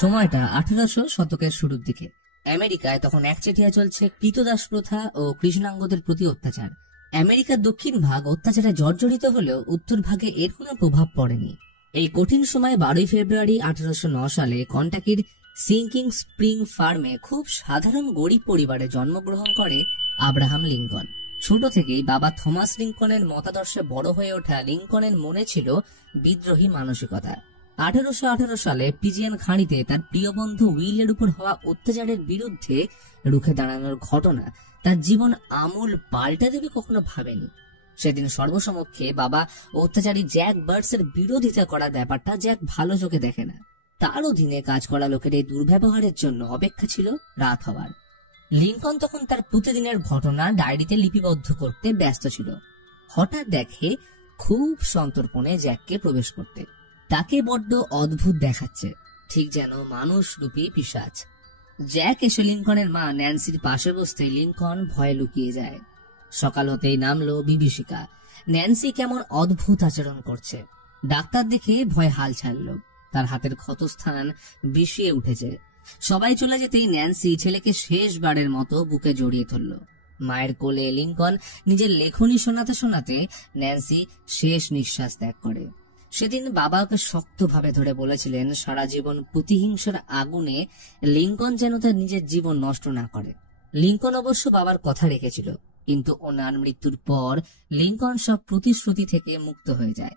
সময়টা 1800 শতকের শুরুর দিকে। আমেরিকায় তখন একচেটিয়া চলছে কৃতদাস প্রথা ও কৃষ্ণাঙ্গদের প্রতি অত্যাচার। আমেরিকার দক্ষিণ ভাগ অত্যাচারে জর্জরিত হলেও উত্তর ভাগে এর কোনো প্রভাব পড়েনি। এই কঠিন সময়ে 12 ফেব্রুয়ারি 1809 সালে কন্টাকির সিঙ্কিং স্প্রিং ফার্মে খুব সাধারণ গরিব পরিবারে জন্মগ্রহণ করে আব্রাহাম লিঙ্কন। ছোট থেকেই বাবা থমাস লিঙ্কনের মতাদর্শে বড় হয়ে ওঠা লিঙ্কনের মনে ছিল বিদ্রোহী মানসিকতা। 1818 সালে পিজিয়ান খাঁড়িতে তার প্রিয় বন্ধু উইলের উপর হওয়া অত্যাচারের বিরুদ্ধে রুখে দাঁড়ানোর ঘটনা তার জীবন আমূল পাল্টে দেবে কখনো ভাবেনি। সেদিন সর্বসমক্ষে বাবা অত্যাচারী জ্যাক বার্ডসের বিরোধিতা করার ব্যাপারটা জ্যাক ভালো চোখে দেখে না। তার অধীনে কাজ করা লোকের এই দুর্ব্যবহারের জন্য অপেক্ষা ছিল রাত হওয়ার। লিঙ্কন তখন তার প্রতিদিনের ঘটনা ডায়েরিতে লিপিবদ্ধ করতে ব্যস্ত ছিল। হঠাৎ দেখে খুব সন্তর্পণে জ্যাককে প্রবেশ করতে। তাকে বড্ড অদ্ভুত দেখাচ্ছে, ঠিক যেন মানুষ রূপী পিশাচ। জ্যাক এসে লিঙ্কনের মা ন্যান্সির পাশে বসতে লিঙ্কন ভয়ে লুকিয়ে যায়। সকাল হতেই নামলো বিভীষিকা। ন্যান্সি কেমন অদ্ভুত আচরণ করছে। ডাক্তার দেখে ভয় হাল ছাড়ল। তার হাতের ক্ষতস্থান বিষিয়ে উঠেছে। সবাই চলে যেতেই ন্যান্সি ছেলেকে শেষবারের মতো বুকে জড়িয়ে ধরল। মায়ের কোলে লিঙ্কন নিজের লেখনী শোনাতে শোনাতে ন্যান্সি শেষ নিঃশ্বাস ত্যাগ করে। সেদিন বাবা ওকে শক্তভাবে ধরে বলেছিলেন সারা জীবন প্রতিহিংসার আগুনে লিঙ্কন যেন তার নিজের জীবন নষ্ট না করে। লিঙ্কন অবশ্য বাবার কথা রেখেছিল, কিন্তু ওনার মৃত্যুর পর লিঙ্কন সব প্রতিশ্রুতি থেকে মুক্ত হয়ে যায়।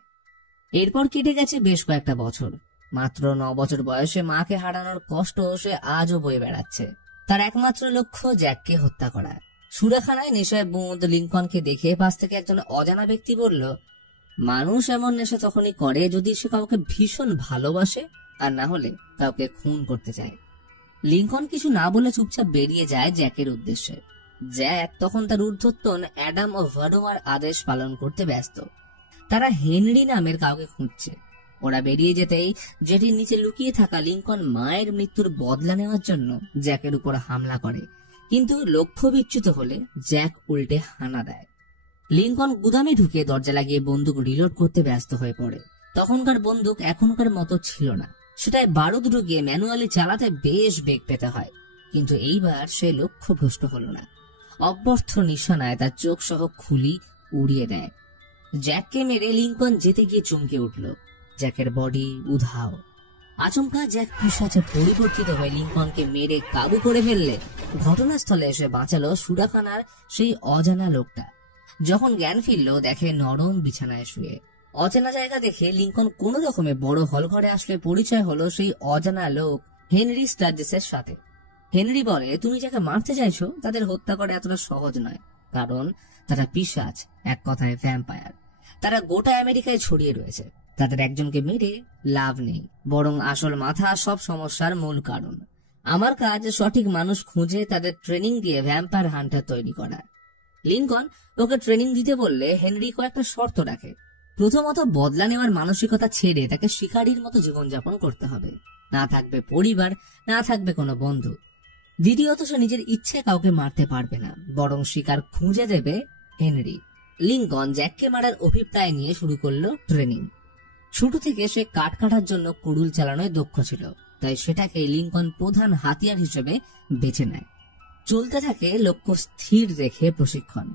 এরপর কেটে গেছে বেশ কয়েকটা বছর। মাত্র 9 বছর বয়সে মাকে হারানোর কষ্ট সে আজও বয়ে বেড়াচ্ছে। তার একমাত্র লক্ষ্য জ্যাককে হত্যা করা। সুরাখানায় নেশায় বুঁদ লিঙ্কনকে দেখে পাশ থেকে একজন অজানা ব্যক্তি বলল, মানুষ এমন নেশা তখনই করে যদি সে কাউকে ভীষণ ভালোবাসে, আর না হলে কাউকে খুন করতে চায়। লিঙ্কন কিছু না বলে চুপচাপ বেরিয়ে যায় জ্যাকের উদ্দেশ্যে। জ্যাক তখন তার ঊর্ধ্বতন অ্যাডাম ও ভাডোমার আদেশ পালন করতে ব্যস্ত। তারা হেনরি নামের কাউকে খুঁজছে। ওরা বেরিয়ে যেতেই জেটির নিচে লুকিয়ে থাকা লিঙ্কন মায়ের মৃত্যুর বদলা নেওয়ার জন্য জ্যাকের উপর হামলা করে, কিন্তু লক্ষ্য বিচ্যুত হলে জ্যাক উল্টে হানা দেয়। লিঙ্কন গুদামে ঢুকে দরজা লাগিয়ে বন্দুক রিলোড করতে ব্যস্ত হয়ে পড়ে। তখনকার বন্দুক এখনকার মতো ছিল না, সেটায় বারুদ ঢুকিয়ে ম্যানুয়ালি চালাতে বেশ বেগ পেতে হয়। কিন্তু এইবার সে লক্ষ্যভ্রষ্ট হল না। অব্যর্থ নিশানায় তার চোখ সহ খুলি উড়িয়ে দেয়। জ্যাককে মেরে লিঙ্কন যেতে গিয়ে চমকে উঠল। জ্যাকের বডি উধাও। আচমকা জ্যাক পিশাচে পরিবর্তিত হয়ে লিঙ্কনকে মেরে কাবু করে ফেললে ঘটনাস্থলে এসে বাঁচালো সুরাখানার সেই অজানা লোকটা। যখন জ্ঞান ফিরল দেখে নরম বিছানায় শুয়ে। অচেনা জায়গা দেখে লিঙ্কন কোন রকমে বড় হল ঘরে আসলে পরিচয় হলো সেই অজানা লোক হেনরি স্টার্জেসের সাথে। হেনরি বলে, তুমি যাকে মারতে চাইছো তাদের হত্যা করা এতটা সহজ নয়, কারণ তারা পিশাচ, এক কথায় ভ্যাম্পায়ার। তারা গোটা আমেরিকায় ছড়িয়ে রয়েছে। তাদের একজনকে মেরে লাভ নেই, বরং আসল মাথা সব সমস্যার মূল কারণ। আমার কাজ সঠিক মানুষ খুঁজে তাদের ট্রেনিং দিয়ে ভ্যাম্পায়ার হান্টার তৈরি করা। লিঙ্কন ওকে ট্রেনিং দিতে বললে হেনরি কয়েকটা শর্ত রাখে। প্রথমত, বদলা নেওয়ার মানসিকতা ছেড়ে তাকে শিকারীর মতো জীবনযাপন করতে হবে। না থাকবে পরিবার, না থাকবে কোনো বন্ধু। দ্বিতীয়ত, সে নিজের ইচ্ছে কাউকে মারতে পারবে না, বরং শিকার খুঁজে দেবে হেনরি। লিঙ্কন জ্যাককে মারার অভিপ্রায় নিয়ে শুরু করলো ট্রেনিং। ছোট থেকে সে কাঠ কাটার জন্য কুড়ুল চালানোয় দক্ষ ছিল, তাই সেটাকে লিঙ্কন প্রধান হাতিয়ার হিসেবে বেছে নেয়। চলতে থাকে লক্ষ্য স্থির রেখে প্রশিক্ষণ।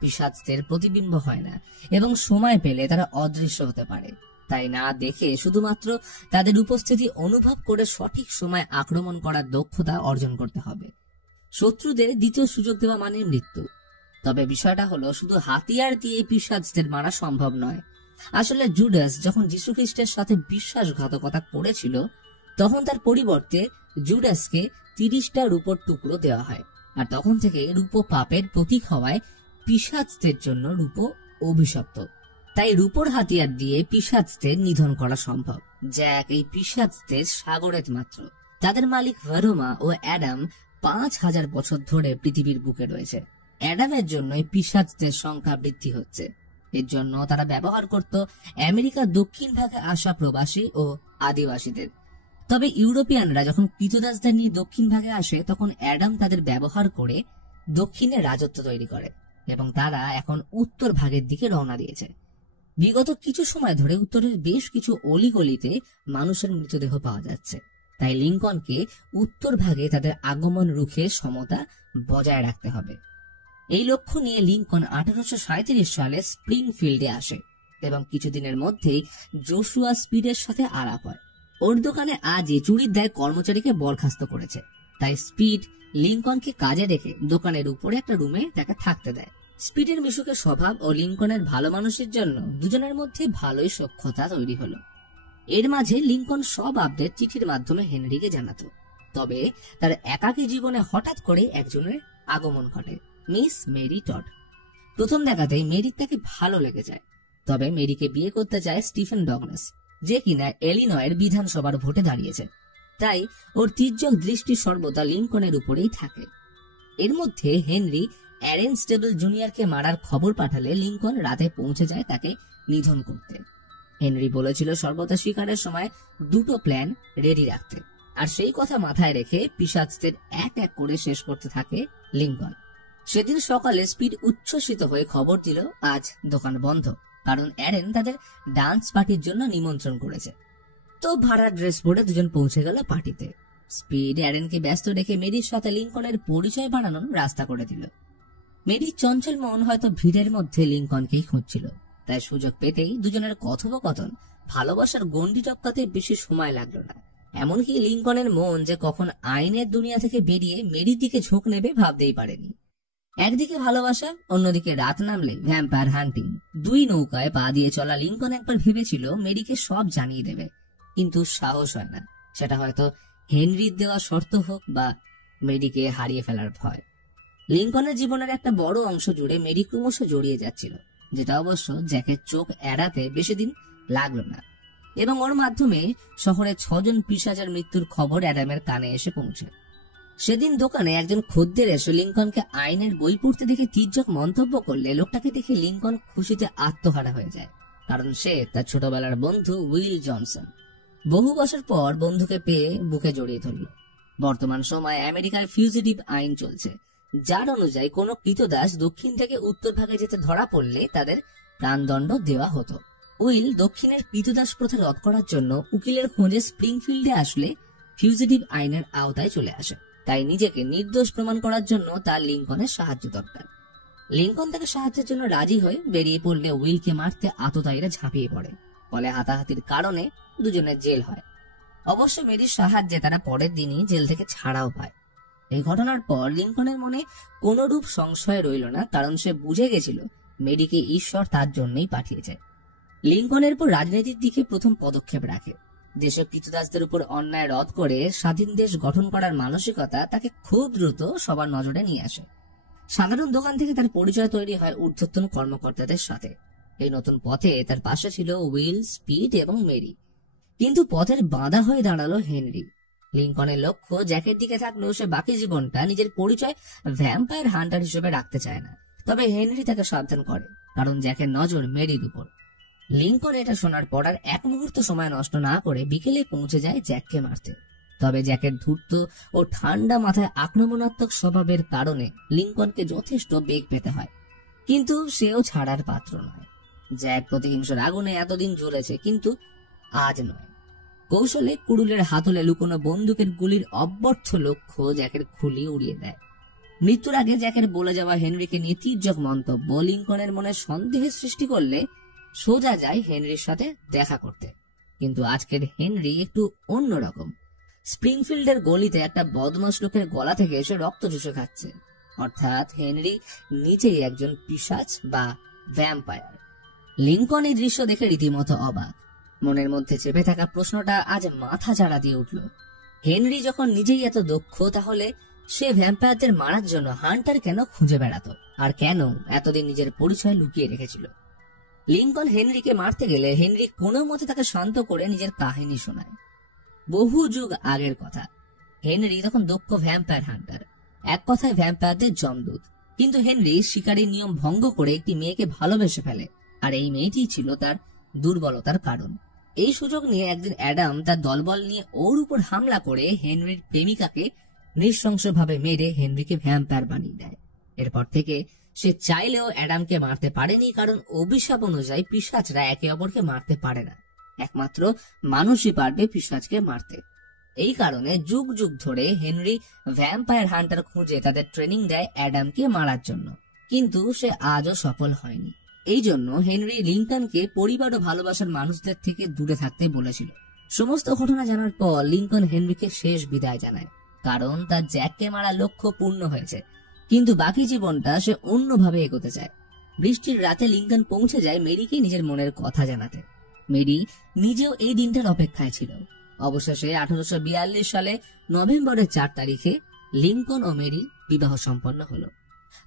পিশাচদের প্রতিবিম্ব হয় না এবং সময় পেলে তারা অদৃশ্য হতে পারে। তাই না দেখে শুধুমাত্র তাদের উপস্থিতি অনুভব করে সঠিক সময় আক্রমণ করার দক্ষতা অর্জন করতে হবে। শত্রুদের দ্বিতীয় সুযোগ দেওয়া মানে মৃত্যু। তবে বিষয়টা হলো, শুধু হাতিয়ার দিয়ে পিশাচদের মারা সম্ভব নয়। আসলে জুডাস যখন যীশু খ্রিস্টের সাথে বিশ্বাসঘাতকতা করেছিল, তখন তার পরিবর্তে জুডাসকে 30টা রূপোর টুকরো দেওয়া হয়। আর তখন থেকে রূপো পাপের প্রতীক হওয়ায় পিশাচদের জন্য রূপো অভিশপ্ত। তাই রূপোর হাতিয়ার দিয়ে পিশাচদের নিধন করা সম্ভব। জ্যাক এই পিশাচদের সাগরেত মাত্র। তাদের মালিক ভারোমা ও অ্যাডাম 5000 বছর ধরে পৃথিবীর বুকে রয়েছে। অ্যাডামের জন্যই পিশাচদের সংখ্যা বৃদ্ধি হচ্ছে। এর জন্য তারা ব্যবহার করত আমেরিকার দক্ষিণ ভাগে আসা প্রবাসী ও আদিবাসীদের। তবে ইউরোপিয়ানরা যখন কৃতদাসদের নিয়ে দক্ষিণ ভাগে আসে, তখন অ্যাডাম তাদের ব্যবহার করে দক্ষিণে রাজত্ব তৈরি করে এবং তারা এখন উত্তর ভাগের দিকে রওনা দিয়েছে। বিগত কিছু সময় ধরে উত্তরের বেশ কিছু অলিগলিতে মানুষের মৃতদেহ পাওয়া যাচ্ছে, তাই লিঙ্কনকে উত্তর ভাগে তাদের আগমন রুখে সমতা বজায় রাখতে হবে। এই লক্ষ্য নিয়ে লিঙ্কন 1837 সালে স্প্রিংফিল্ডে আসে এবং কিছুদিনের মধ্যেই জোশুয়া স্পিডের সাথে আলাপ হয়। ওর দোকানে আজই চুরির দায়ে কর্মচারীকে বরখাস্ত করেছে, তাই স্পিড লিঙ্কনকে কাজে রেখে দোকানের উপরে একটা রুমে তাকে থাকতে দেয়। স্পিডের মিশুকের স্বভাব ও লিঙ্কনের ভালো মানুষের জন্য দুজনের মধ্যে ভালোই সখ্যতা তৈরি হলো। এর মাঝে লিঙ্কন সব আপডেট চিঠির মাধ্যমে হেনরিকে জানাতো। তবে তার একাকী জীবনে হঠাৎ করে একজনের আগমন ঘটে, মিস মেরি টড। প্রথম দেখাতেই মেরির তাকে ভালো লেগে যায়, তবে মেরিকে বিয়ে করতে চায় স্টিফেন ডগলাস, যে কিনা ইলিনয়ের বিধানসভার ভোটে দাঁড়িয়েছে। তাই ওর তির্যক দৃষ্টি সর্বদা লিঙ্কনের উপরেই থাকে। এর মধ্যে হেনরি অ্যারেন স্টেবল জুনিয়রকে মারার খবর পাঠালে লিঙ্কন রাতে পৌঁছে যায় তাকে নিধন করতে। হেনরি বলেছিল সর্বদা শিকারের সময় দুটো প্ল্যান রেডি রাখতে, আর সেই কথা মাথায় রেখে পিশাচদের এক এক করে শেষ করতে থাকে লিঙ্কন। সেদিন সকালে স্পিড উচ্ছ্বসিত হয়ে খবর দিল আজ দোকান বন্ধ, কারণ অ্যারেন তাদের ডান্স পার্টির জন্য নিমন্ত্রণ করেছে। তো ভাড়ার ড্রেস পরে দুজন পৌঁছে গেল পার্টিতে। স্পিড অ্যারেনকে ব্যস্ত রেখে মেরির সাথে লিঙ্কনের পরিচয় বানানোর রাস্তা করে দিল। মেরির চঞ্চল মন হয়তো ভিড়ের মধ্যে লিঙ্কনকেই খুঁজছিল, তাই সুযোগ পেতেই দুজনের কথোপকথন ভালোবাসার গণ্ডি টপকাতে বেশি সময় লাগলো না। এমনকি লিঙ্কনের মন যে কখন আইনের দুনিয়া থেকে বেরিয়ে মেরির দিকে ঝোঁক নেবে ভাবতেই পারেনি। একদিকে ভালোবাসা, অন্যদিকে রাত নামলে ভ্যাম্পায়ার হান্টিং। দুই নৌকায় পা দিয়ে চলা লিঙ্কন একবার ভেবেছিল মেরিকে সব জানিয়ে দেবে, কিন্তু সাহস হয় না। সেটা হয়তো হেনরির দেওয়া শর্ত হোক বা মেরিকে হারিয়ে ফেলার ভয়। লিঙ্কনের জীবনের একটা বড় অংশ জুড়ে মেরি ক্রমশ জড়িয়ে যাচ্ছিল, যেটা অবশ্য জ্যাকের চোখ এড়াতে বেশি দিন লাগলো না, এবং ওর মাধ্যমে শহরে 6 জন পিশাচের মৃত্যুর খবর অ্যাডামের কানে এসে পৌঁছে। সেদিন দোকানে একজন খদ্দের এসে লিঙ্কনকে আইনের বই পড়তে দেখে তির্যক মন্তব্য করলে লোকটাকে দেখে লিঙ্কন খুশিতে আত্মহারা হয়ে যায়, কারণ সে তার ছোটবেলার বন্ধু উইল জনসন। বহু বছর পর বন্ধুকে পেয়ে বুকে জড়িয়ে ধরল। বর্তমান সময়ে আমেরিকায় ফিউজিটিভ আইন চলছে, যার অনুযায়ী কোনো কৃতদাস দক্ষিণ থেকে উত্তর ভাগে যেতে ধরা পড়লে তাদের প্রাণদণ্ড দেওয়া হতো। উইল দক্ষিণের কৃতদাস প্রথা রদ করার জন্য উকিলের খোঁজে স্প্রিংফিল্ডে আসলে ফিউজিটিভ আইনের আওতায় চলে আসে। তাই নিজেকে নির্দোষ প্রমাণ করার জন্য তার লিঙ্কনের সাহায্য দরকার। লিঙ্কন তাকে সাহায্যের জন্য রাজি হয়ে বেরিয়ে পড়লে উইলকে মারতে আততায়ীরা ঝাঁপিয়ে পড়ে। ফলে হাতাহাতির কারণে দুজনের জেল হয়। অবশ্য মেরির সাহায্যে তারা পরের দিনই জেল থেকে ছাড়াও পায়। এই ঘটনার পর লিঙ্কনের মনে কোনো রূপ সংশয় রইল না, কারণ সে বুঝে গেছিল মেরিকে ঈশ্বর তার জন্যই পাঠিয়েছে। লিঙ্কনের পর রাজনীতির দিকে প্রথম পদক্ষেপ রাখে। দেশের কৃতদাসদের উপর অন্যায় রদ করে স্বাধীন দেশ গঠন করার মানসিকতা তাকে খুব দ্রুত সবার নজরে নিয়ে আসে। সাধারণ দোকান থেকে তার পরিচয় তৈরি হয় ঊর্ধ্বতন কর্মকর্তাদের সাথে। এই নতুন পথে তার পাশে ছিল উইল, স্পিড এবং মেরি। কিন্তু পথের বাধা হয়ে দাঁড়ালো হেনরি। লিঙ্কনের লক্ষ্য জ্যাকের দিকে থাকলেও সে বাকি জীবনটা নিজের পরিচয় ভ্যাম্পায়ার হান্টার হিসেবে রাখতে চায় না। তবে হেনরি তাকে সাবধান করে, কারণ জ্যাকের নজর মেরির উপর। লিঙ্কন এটা শোনার পর আর এক মুহূর্ত সময় নষ্ট না করে বিকেলে পৌঁছে যায় জ্যাককে মারতে। তবে জ্যাকের ধূর্ত ও ঠান্ডা মাথায় আক্রমণাত্মক স্বভাবের কারণে লিঙ্কনকে যথেষ্ট বেগ পেতে হয়, কিন্তু সেও ছাড়ার পাত্র নয়। জ্যাক প্রতিহিংসার আগুনে এতদিন জ্বলেছে, কিন্তু আজ নয়। কৌশলে কুড়ুলের হাতলে লুকোনো বন্দুকের গুলির অব্যর্থ লক্ষ্য জ্যাকের খুলি উড়িয়ে দেয়। মৃত্যুর আগে জ্যাকের বলে যাওয়া হেনরিকে নিয়ে তির্যক মন্তব্য লিঙ্কনের মনে সন্দেহের সৃষ্টি করলে সোজা যায় হেনরির সাথে দেখা করতে। কিন্তু আজকের হেনরি একটু অন্যরকম। স্প্রিংফিল্ডের গলিতে একটা বদমাশ লোকের গলা থেকে এসে রক্ত চুষে খাচ্ছে, অর্থাৎ হেনরি নিজেই একজন পিশাচ বা ভ্যাম্পায়ার। লিঙ্কন এই দৃশ্য দেখে রীতিমতো অবাক। মনের মধ্যে চেপে থাকা প্রশ্নটা আজ মাথা চাড়া দিয়ে উঠল। হেনরি যখন নিজেই এত দক্ষ, তাহলে সে ভ্যাম্পায়ারদের মারার জন্য হান্টার কেন খুঁজে বেড়াতো, আর কেন এতদিন নিজের পরিচয় লুকিয়ে রেখেছিল? লিঙ্কন হেনরিকে মারতে গেলে হেনরি কোনো মতে তাকে শান্ত করে নিজের কাহিনী শোনায়। বহু যুগ আগের কথা। হেনরি তখন দক্ষ ভ্যাম্পায়ার হান্টার, এক কথায় ভ্যাম্পায়ারদের জমদূত। কিন্তু হেনরি শিকারীর নিয়ম ভঙ্গ করে একটি মেয়েকে ভালোবেসে ফেলে, আর এই মেয়েটি ছিল তার দুর্বলতার কারণ। এই সুযোগ নিয়ে একদিন অ্যাডাম তার দলবল নিয়ে ওর উপর হামলা করে হেনরির প্রেমিকাকে নৃশংসভাবে মেরে হেনরিকে ভ্যাম্পায়ার বানিয়ে দেয়। এরপর থেকে সে চাইলেও অ্যাডামকে মারতে পারেনি, কারণ অভিশাপ অনুযায়ী পিশাচরা একে অপরকে মারতে পারে না, একমাত্র মানুষই পারবে পিশাচকে মারতে। এই কারণে যুগ যুগ ধরে হেনরি ভ্যাম্পায়ার হান্টার খুঁজে তাদের ট্রেনিং দেয় অ্যাডামকে মারার জন্য, কিন্তু সে আজও সফল হয়নি। এই জন্য হেনরি লিংকনকে পরিবার ও ভালোবাসার মানুষদের থেকে দূরে থাকতে বলেছিল। সমস্ত ঘটনা জানার পর লিংকন হেনরিকে শেষ বিদায় জানায়, কারণ তার জ্যাককে মারা লক্ষ্য পূর্ণ হয়েছে, কিন্তু বাকি জীবনটা সে অন্যভাবে এগোতে চায়। বৃষ্টির রাতে লিংকন পৌঁছে যায় মেরিকে নিজের মনের কথা জানাতে। মেরি নিজেও এই দিনটার অপেক্ষায় ছিল। অবশেষে 1842 সালে নভেম্বরের 4 তারিখে লিংকন ও মেরি বিবাহ সম্পন্ন হলো।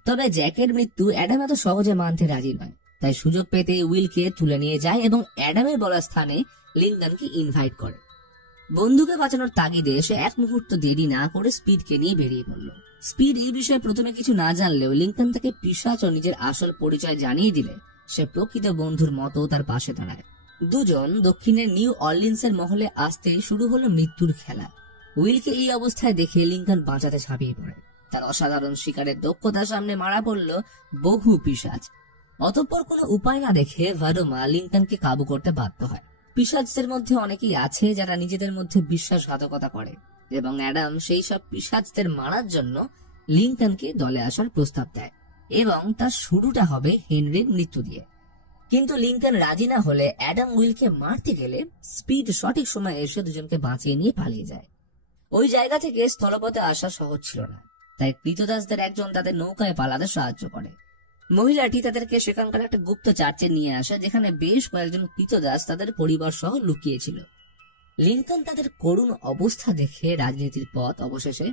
তবে জ্যাকের মৃত্যু অ্যাডাম এত সহজে মানতে রাজি নয়, তাই সুযোগ পেতে উইলকে তুলে নিয়ে যায় এবং অ্যাডামের বলা স্থানে লিংকনকে ইনভাইট করে। বন্ধুকে বাঁচানোর তাগিদে সে এক মুহূর্ত দেরি না করে স্পিডকে নিয়ে বেরিয়ে পড়ল। স্পিড এই বিষয়ে প্রথমে কিছু না জানলেও লিংকন তাকে পিশাচ ও নিজের আসল পরিচয় জানিয়ে দিলে সে প্রকৃত বন্ধুর মতো তার পাশে দাঁড়ায়। দুজন দক্ষিণের নিউ অর্লিন্সের মহলে আসতে শুরু হলো মৃত্যুর খেলা। উইলকে এই অবস্থায় দেখে লিংকন বাঁচাতে ঝাঁপিয়ে পড়ে। তার অসাধারণ শিকারের দক্ষতার সামনে মারা পড়ল বহু পিশাচ। অতঃপর কোনো উপায় না দেখে ভাডোমা লিংকনকে কাবু করতে বাধ্য হয়। পিশাচদের মধ্যে অনেকেই আছে যারা নিজেদের মধ্যে বিশ্বাসঘাতকতা করে, এবং অ্যাডাম সেই সব পিশাচদের মারার জন্য লিংকনকে দলে আসার প্রস্তাব দেয়, এবং তার শুরুটা হবে হেনরির মৃত্যু দিয়ে। কিন্তু লিংকন রাজি না হলে অ্যাডাম উইলকে মারতে গেলে স্পিড সঠিক সময় এসে দুজনকে বাঁচিয়ে নিয়ে পালিয়ে যায়। ওই জায়গা থেকে স্থলপথে আসা সহজ ছিল না, তাই কৃতদাসদের একজন তাদের নৌকায় পালাতে সাহায্য করে। মহিলাটি তাদেরকে সেখানকার একটা গুপ্ত চার্চে নিয়ে আসে, যেখানে বেশ কয়েকজন কৃতদাস তাদের পরিবার সহ লুকিয়েছিল। লিংকন তাদের করুণ অবস্থা দেখে রাজনীতির পথ অবশেষে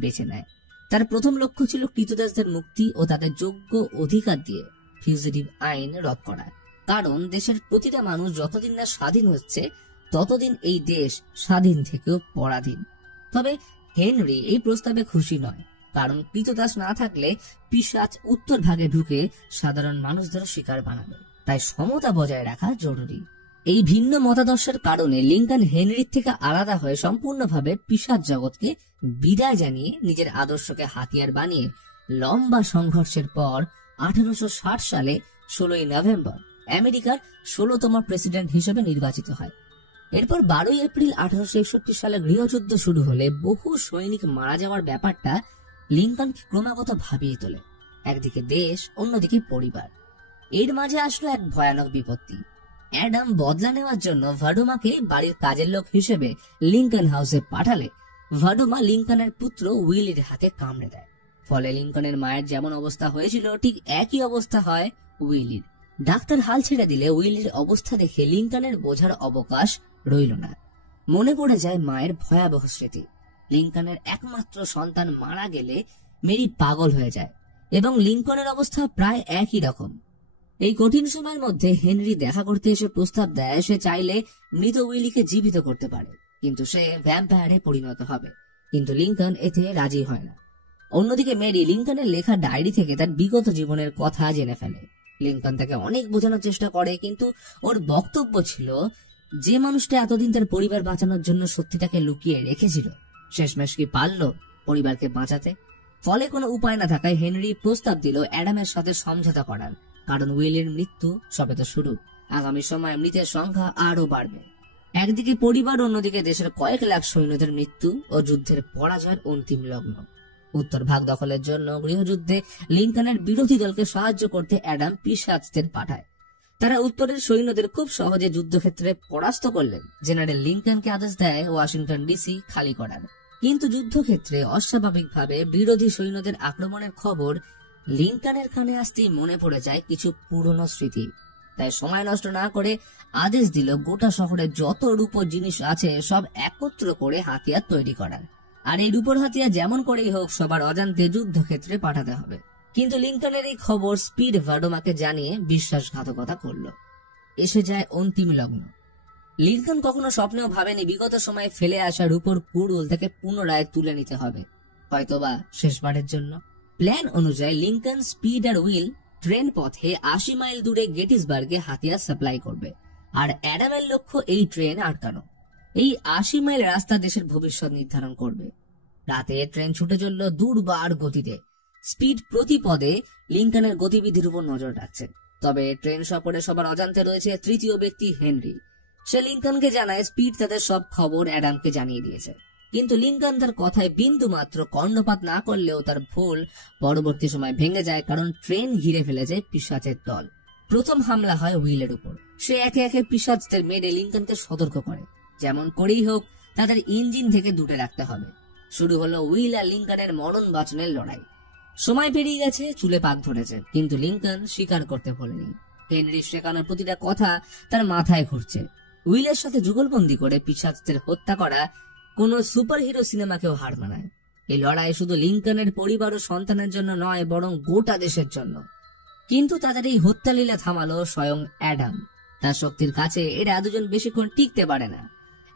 বেছে নেয়। তার প্রথম লক্ষ্য ছিল কৃতদাসদের মুক্তি ও তাদের যোগ্য অধিকার দিয়ে ফিউজিটিভ আইন রদ করা, কারণ দেশের প্রতিটা মানুষ যতদিন না স্বাধীন হচ্ছে ততদিন এই দেশ স্বাধীন থেকেও পরাধীন। তবে হেনরি এই প্রস্তাবে খুশি নয়, কারণ কৃতদাস না থাকলে পিশাচ উত্তর ভাগে ঢুকে সাধারণ মানুষদের শিকার বানাবে, তাই সমতা বজায় রাখা জরুরি। এই ভিন্ন মতাদর্শের কারণে লিংকন হেনরির থেকে আলাদা হয়ে সম্পূর্ণভাবে পিশাচ জগৎকে বিদায় জানিয়ে নিজের আদর্শকে হাতিয়ার বানিয়ে লম্বা সংঘর্ষের পর 1860 সালে 16ই নভেম্বর আমেরিকার 16তম প্রেসিডেন্ট হিসেবে নির্বাচিত হয়। এরপর 12ই এপ্রিল 1861 সালে গৃহযুদ্ধ শুরু হলে বহু সৈনিক মারা যাওয়ার ব্যাপারটা লিংকনকে ক্রমাগত ভাবিয়ে তোলে। একদিকে দেশ, অন্যদিকে পরিবার। এর মাঝে আসলো এক ভয়ানক বিপত্তি। অ্যাডাম বদলা নেওয়ার জন্য ভাডোমাকে বাড়ির কাজের লোক হিসেবে লিংকন হাউসে পাঠালে ভাডোমা লিংকনের পুত্র উইলির হাতে কামড়ে দেয়। ফলে লিংকনের মায়ের যেমন অবস্থা হয়েছিল ঠিক একই অবস্থা হয় উইলির। ডাক্তার হাল ছেড়ে দিলে উইলির অবস্থা দেখে লিংকনের বোঝার অবকাশ রইল না। মনে পড়ে যায় মায়ের ভয়াবহ স্মৃতি। লিংকনের একমাত্র সন্তান মারা গেলে মেরি পাগল হয়ে যায়, এবং লিংকনের অবস্থা প্রায় একই রকম। এই কঠিন সময়ের মধ্যে হেনরি দেখা করতে এসে প্রস্তাব দেয় সে চাইলে মৃত উইলিকে জীবিত করতে পারে, কিন্তু সে ভ্যাম্পায়ারে পরিণত হবে। কিন্তু লিংকন এতে রাজি হয় না। অন্যদিকে মেরি লিংকনের লেখা ডায়েরি থেকে তার বিগত জীবনের কথা জেনে ফেলে। লিংকন তাকে অনেক বোঝানোর চেষ্টা করে, কিন্তু ওর বক্তব্য ছিল যে মানুষটা এতদিন তার পরিবার বাঁচানোর জন্য সত্যিটাকে লুকিয়ে রেখেছিল শেষমেশ কি পারল পরিবারকে বাঁচাতে। ফলে কোনো উপায় না থাকায় হেনরি প্রস্তাব দিল অ্যাডামের সাথে সমঝোতা করার, কারণ উইলের মৃত্যু সবে তো শুরু, আগামী সময়ে মৃতের সংখ্যা আরো বাড়বে। একদিকে পরিবার, অন্যদিকে দেশের কয়েক লাখ সৈন্যদের মৃত্যু ও যুদ্ধের পরাজয়ের অন্তিম লগ্ন। উত্তর ভাগ দখলের জন্য গৃহযুদ্ধে লিংকনের বিরোধী দলকে সাহায্য করতে অ্যাডাম পিশাচদের পাঠায়। তারা উত্তরের সৈন্যদের খুব সহজে যুদ্ধক্ষেত্রে পরাস্ত করলেন। জেনারেল লিংকনকে আদেশ দেয় ওয়াশিংটন ডিসি খালি করার, কিন্তু যুদ্ধক্ষেত্রে অস্বাভাবিকভাবে বিরোধী সৈন্যদের আক্রমণের খবর লিংকনের কানে আসতেই মনে পড়ে যায় কিছু পুরনো স্মৃতি। তাই সময় নষ্ট না করে আদেশ দিল গোটা শহরে যত রূপোর জিনিস আছে সব একত্র করে হাতিয়ার তৈরি করার, আর এই রূপোর হাতিয়ার যেমন করেই হোক সবার অজান্তে যুদ্ধক্ষেত্রে পাঠাতে হবে। কিন্তু লিংকনের এই খবর স্পিড ভাডোমাকে জানিয়ে বিশ্বাসঘাতকতা করল। এসে যায় অন্তিম লগ্ন। লিংকন কখনো স্বপ্নেও ভাবেনি বিগত সময়ে ফেলে আসা রূপোর কুড়ুল থেকে পুনরায় তুলে নিতে হবে, হয়তোবা শেষবারের জন্য। প্ল্যান অনুযায়ী লিংকন, স্পিড আর উইল ট্রেন পথে 80 মাইল দূরে গেটিসবার্গে হাতিয়ার সাপ্লাই করবে, আর অ্যাডামের লক্ষ্য এই ট্রেন আটকানো। এই 80 মাইল রাস্তা দেশের ভবিষ্যৎ নির্ধারণ করবে। রাতে ট্রেন ছুটে চলল দুর্বার গতিতে। স্পিড প্রতি পদে লিঙ্কনের গতিবিধির উপর নজর রাখছে। তবে ট্রেন সফরে সবার অজান্তে রয়েছে তৃতীয় ব্যক্তি হেনরি। সে লিঙ্কনকে জানায় স্পিড তাদের সব খবর অ্যাডামকে জানিয়ে দিয়েছে, কিন্তু লিঙ্কন তার কথায় বিন্দু মাত্র কর্ণপাত না করলেও তার ভুল পরবর্তী সময় ভেঙে যায়, কারণ ট্রেন ঘিরে ফেলেছে পিশাচের দল। প্রথম হামলা হয় উইলের উপর। সে একে একে পিশাচদের মেরে লিঙ্কনকে সতর্ক করে, যেমন করেই হোক তাদের ইঞ্জিন থেকে দূরে রাখতে হবে। শুরু হলো উইল আর লিঙ্কনের মরণ বাঁচনের লড়াই। সময় পেরিয়ে গেছে, চুলে পাক ধরেছে, কিন্তু লিঙ্কন স্বীকার করতে ভোলেনি। হেনরি শেখানোর প্রতিটা কথা তার মাথায় ঘুরছে। উইলের সাথে যুগলবন্দি করে পিশাচদের হত্যা করা কোন সুপারহিরো সিনেমাকেও হার মানায়। এই লড়াই শুধু লিঙ্কনের পরিবার ও সন্তানের জন্য নয়, বরং গোটা দেশের জন্য। কিন্তু তাদের এই হত্যালীলা থামালো স্বয়ং অ্যাডাম। তার শক্তির কাছে এরা দুজন বেশিক্ষণ টিকতে পারে না।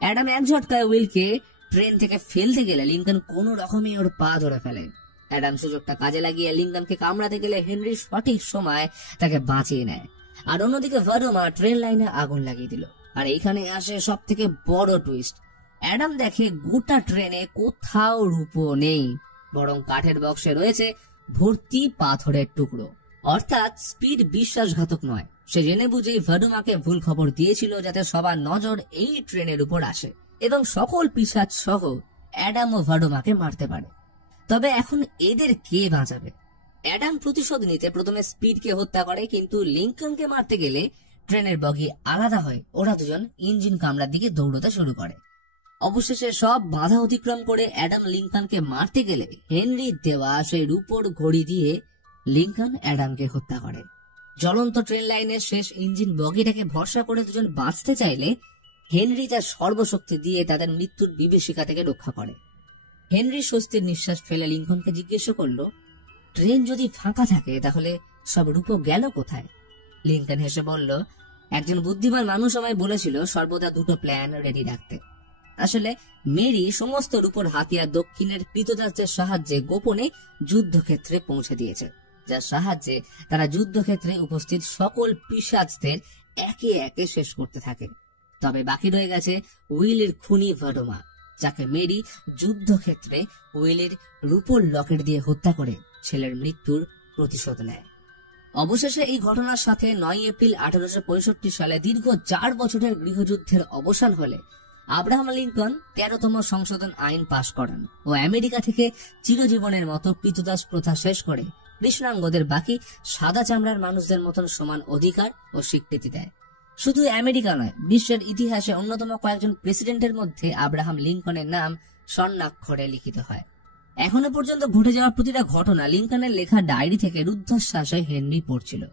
অ্যাডাম এক ঝটকায় উইলকে ট্রেন থেকে ফেলতে গেলে লিঙ্কন কোন রকমে ওর পা ধরে ফেলে। অ্যাডাম সুযোগটা কাজে লাগিয়ে লিঙ্কনকে কামড়াতে গেলে হেনরি সঠিক সময় তাকে বাঁচিয়ে নেয়। আর অন্যদিকে ভার্ডোমা ট্রেন লাইনে আগুন লাগিয়ে দিল। আর এইখানে আসে সব থেকে বড় টুইস্ট। অ্যাডাম দেখে গোটা ট্রেনে কোথাও রূপো নেই, বরং কাঠের বক্সে রয়েছে ভর্তি পাথরের টুকরো। অর্থাৎ স্পিড বিশ্বাসঘাতক নয়, সে জেনে বুঝেই ভার্ডোমাকে ভুল খবর দিয়েছিল যাতে সবার নজর এই ট্রেনের উপর আসে এবং সকল পিশাচ সহ অ্যাডাম ও ভার্ডোমাকে মারতে পারে। তবে এখন এদের কে বাঁচাবে? অ্যাডাম প্রতিশোধ নিতে প্রথমে স্পিডকে হত্যা করে, কিন্তু লিঙ্কনকে মারতে গেলে ট্রেনের বগি আলাদা হয়। ওরা দুজন ইঞ্জিন কামরার দিকে দৌড়তে শুরু করে। অবশেষে সব বাধা অতিক্রম করে অ্যাডাম লিঙ্কনকে মারতে গেলে হেনরির দেওয়া সেই রূপোর ঘড়ি দিয়ে লিঙ্কন অ্যাডামকে হত্যা করে। জ্বলন্ত ট্রেন লাইনের শেষ ইঞ্জিন বগিটাকে ভরসা করে দুজন বাঁচতে চাইলে হেনরি তার সর্বশক্তি দিয়ে তাদের মৃত্যুর বিভীষিকা থেকে রক্ষা করে। হেনরি স্বস্তির নিঃশ্বাস ফেলে লিঙ্কনকে জিজ্ঞেস করলো, ট্রেন যদি ফাঁকা থাকে তাহলে সব রূপো গেল কোথায়? লিঙ্কন হেসে বলল, একজন বুদ্ধিমান মানুষ আমায় বলেছিল সর্বদা দুটো প্ল্যান রেডি রাখতে। আসলে মেরি সমস্ত রূপোর হাতিয়ার দক্ষিণের কৃতদাসদের সাহায্যে গোপনে যুদ্ধক্ষেত্রে পৌঁছে দিয়েছে, যার সাহায্যে তারা যুদ্ধক্ষেত্রে উপস্থিত সকল পিশাচদের একে একে শেষ করতে থাকে। তবে বাকি রয়ে গেছে উইলের খুনি ভার্ডোমা, যাকে মেরি যুদ্ধক্ষেত্রে উইলের রূপোর লকেট দিয়ে হত্যা করে ছেলের মৃত্যুর প্রতিশোধ নেয়। অবশেষে এই ঘটনার সাথে 9 এপ্রিল 1865 সালে দীর্ঘ 4 বছরের গৃহযুদ্ধের অবসান হলে আব্রাহাম লিঙ্কন 13তম সংশোধন আইন পাশ করেন ও আমেরিকা থেকে চিরজীবনের মতো কৃতদাস প্রথা শেষ করে কৃষ্ণাঙ্গদের বাকি সাদা চামড়ার মানুষদের মতন সমান অধিকার ও স্বীকৃতি দেয়। শুধু আমেরিকা নয়, বিশ্বের ইতিহাসে অন্যতম কয়েকজন প্রেসিডেন্টের মধ্যে আব্রাহাম লিঙ্কনের নাম স্বর্ণাক্ষরে লিখিত হয়। এখনো পর্যন্ত ঘটে যাওয়া প্রতিটা ঘটনা লিঙ্কনের লেখা ডায়েরি থেকে রুদ্ধশ্বাসে হেনরি পড়ছিল।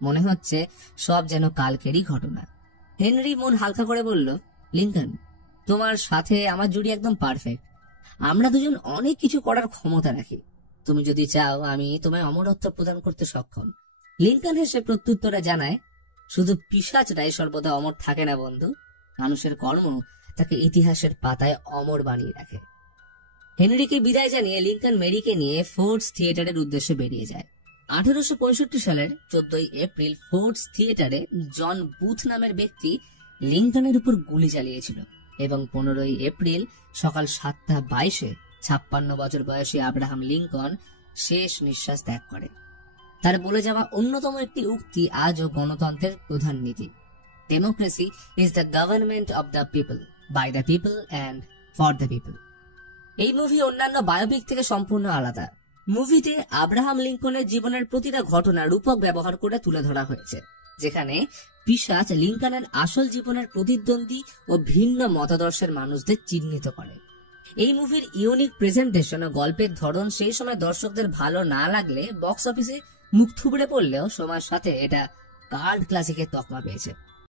মনে হচ্ছে সব যেন কালকেরই ঘটনা। হেনরি মন হালকা করে বলল, লিঙ্কন, তোমার সাথে আমার জুড়ি একদম পারফেক্ট। আমরা দুজন অনেক কিছু করার ক্ষমতা রাখি। তুমি যদি চাও আমি তোমায় অমরত্ব প্রদান করতে সক্ষম। লিঙ্কন হেসে প্রত্যুত্তরে জানায়, শুধু পিশাচরাই সর্বদা অমর থাকে না বন্ধু, মানুষের কর্ম তাকে ইতিহাসের পাতায় অমর বানিয়ে রাখে। হেনরিকে বিদায় জানিয়ে লিঙ্কন মেরিকে নিয়ে ফোর্ডস থিয়েটারের উদ্দেশ্যে বেরিয়ে যায়। 1865 সালের 14 এপ্রিল ফোর্ডস থিয়েটারে জন বুথ নামের ব্যক্তি লিঙ্কনের উপর গুলি চালিয়েছিল এবং 15 এপ্রিল সকাল 7:22 56 বছর বয়সী আব্রাহাম লিঙ্কন শেষ নিঃশ্বাস ত্যাগ করে। তার বলে যাওয়া অন্যতম একটি উক্তি আজও গণতন্ত্রের প্রধান নীতি, democracy is the government of the people, by the people and for the people. এই মুভি অন্যান্য বায়োপিক থেকে সম্পূর্ণ আলাদা। মুভিতে আব্রাহাম লিঙ্কনের জীবনের প্রতিটা ঘটনা রূপক ব্যবহার করে তুলে ধরা হয়েছে, যেখানে পিশাচ লিঙ্কনের আসল জীবনের প্রতিদ্বন্দ্বী ও ভিন্ন মতাদর্শের মানুষদের চিহ্নিত করে। এই মুভির ইউনিক প্রেজেন্টেশন ও গল্পের ধরন সেই সময় দর্শকদের ভালো না লাগলে বক্স অফিসে মুখ থুবড়ে পড়লেও সময়ের সাথে এটা কাল্ট ক্লাসিকের তকমা পেয়েছে।